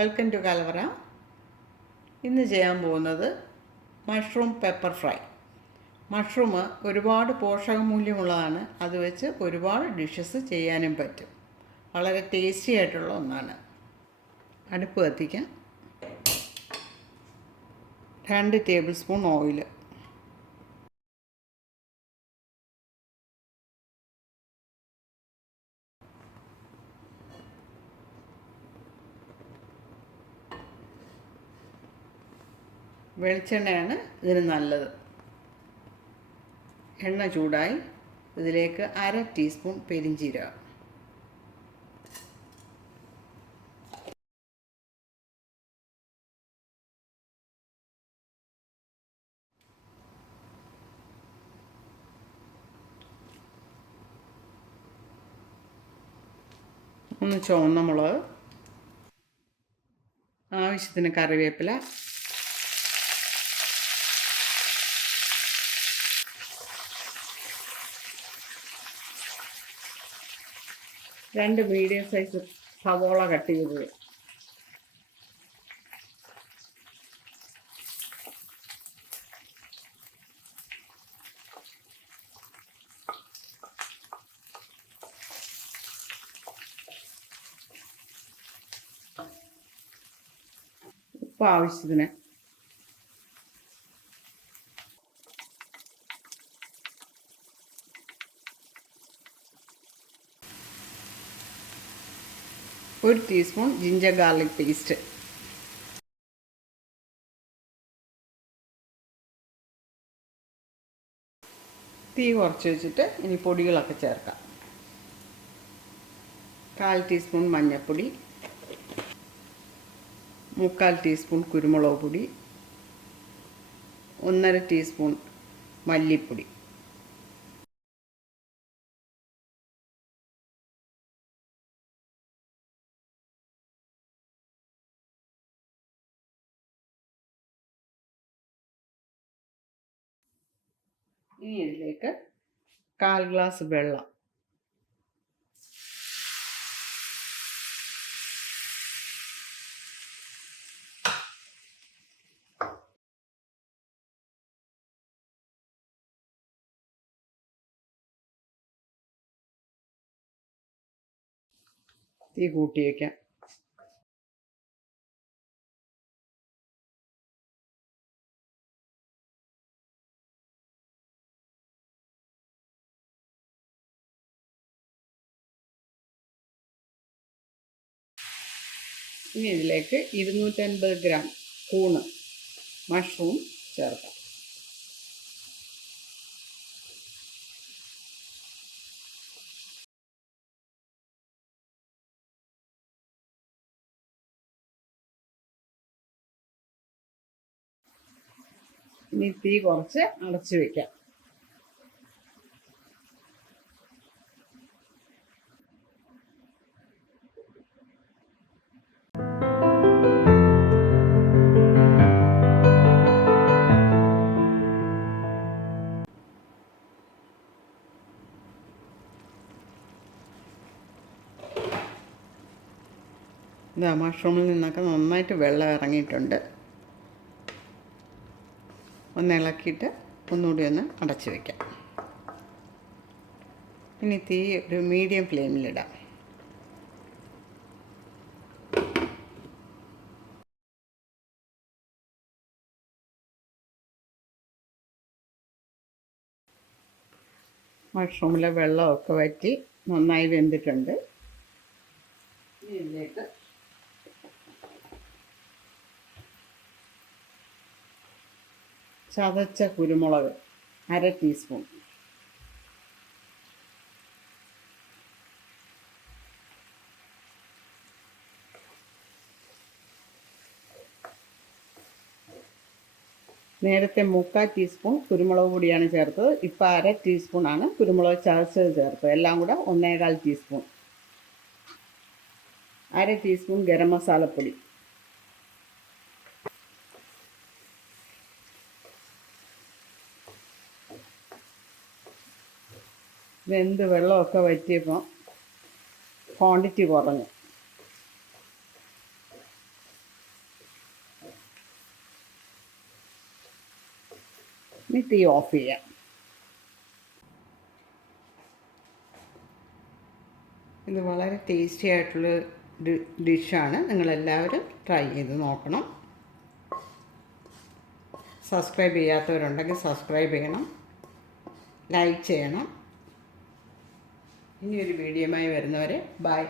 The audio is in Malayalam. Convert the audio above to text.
വെൽക്കം ടു കലവറ. ഇന്ന് ചെയ്യാൻ പോകുന്നത് മഷ്റൂം പെപ്പർ ഫ്രൈ. മഷ്റൂം ഒരുപാട് പോഷകമൂല്യമുള്ളതാണ്. അത് വെച്ച് ഒരുപാട് ഡിഷസ് ചെയ്യാനും പറ്റും. വളരെ ടേസ്റ്റി ആയിട്ടുള്ള ഒന്നാണ്. അടുപ്പ് കത്തിക്കാം. 2 ടേബിൾ സ്പൂൺ ഓയിൽ, വെളിച്ചെണ്ണയാണ് ഇതിന് നല്ലത്. എണ്ണ ചൂടായി ഇതിലേക്ക് 1/2 ടീസ്പൂൺ പെരിഞ്ചീരകം, ചുവന്ന മുളക്, ആവശ്യത്തിന് കറിവേപ്പില, രണ്ട് മീഡിയം സൈസ് സവോള കട്ട് ചെയ്തത്, ഉപ്പ് ആവശ്യത്തിന്, ഒരു ടീസ്പൂൺ ജിഞ്ചർ ഗാർലിക് പേസ്റ്റ്, തീ കുറച്ച് വെച്ചിട്ട് ഇനി പൊടികളൊക്കെ ചേർക്കാം. 1/4 ടീസ്പൂൺ മഞ്ഞൾപ്പൊടി, 3/4 ടീസ്പൂൺ കുരുമുളക് പൊടി, 1/2 ടീസ്പൂൺ മല്ലിപ്പൊടി, ഇനി ഇതിലേക്ക് 1/4 ഗ്ലാസ് വെള്ളം, തീ കൂട്ടി വയ്ക്കാം. ഇനി ഇതിലേക്ക് 250 ഗ്രാം കൂണ് മഷ്റൂം ചേർക്കാം. ഇനി തീ കുറച്ച് അടച്ചു വയ്ക്കാം. ഇതാ മഷ്റൂമിൽ നിന്നൊക്കെ നന്നായിട്ട് വെള്ളം ഇറങ്ങിയിട്ടുണ്ട്. ഒന്ന് ഇളക്കിയിട്ട് ഒന്നുകൂടി ഒന്ന് അടച്ചു വയ്ക്കാം. ഇനി തീ ഒരു മീഡിയം ഫ്ലെയിമിലിടാം. മഷ്റൂമിലെ വെള്ളമൊക്കെ വറ്റി നന്നായി വെന്തിട്ടുണ്ട്. ഇതിലേക്ക് ചതച്ച കുരുമുളക് 1/2 ടീസ്പൂൺ, നേരത്തെ 3/4 ടീസ്പൂൺ കുരുമുളക് പൊടിയാണ് ചേർത്തത്. ഇപ്പോൾ 1/2 ടീസ്പൂണാണ് കുരുമുളക് ചതച്ചത് ചേർത്തത്. എല്ലാം കൂടെ 1/4 ടീസ്പൂൺ, 1/2 ടീസ്പൂൺ ഗരം മസാലപ്പൊടി, വെന്ത് വെള്ളമൊക്കെ വറ്റിയപ്പോൾ ക്വാണ്ടിറ്റി കുറഞ്ഞു. ഇനി തീ ഓഫ് ചെയ്യാം. ഇത് വളരെ ടേസ്റ്റി ആയിട്ടുള്ള ഡിഷാണ്. നിങ്ങളെല്ലാവരും ട്രൈ ചെയ്ത് നോക്കണം. സബ്സ്ക്രൈബ് ചെയ്യാത്തവരുണ്ടെങ്കിൽ സബ്സ്ക്രൈബ് ചെയ്യണം, ലൈക്ക് ചെയ്യണം. ഇനിയൊരു വീഡിയോയുമായി വരുന്നവരെ ബൈ.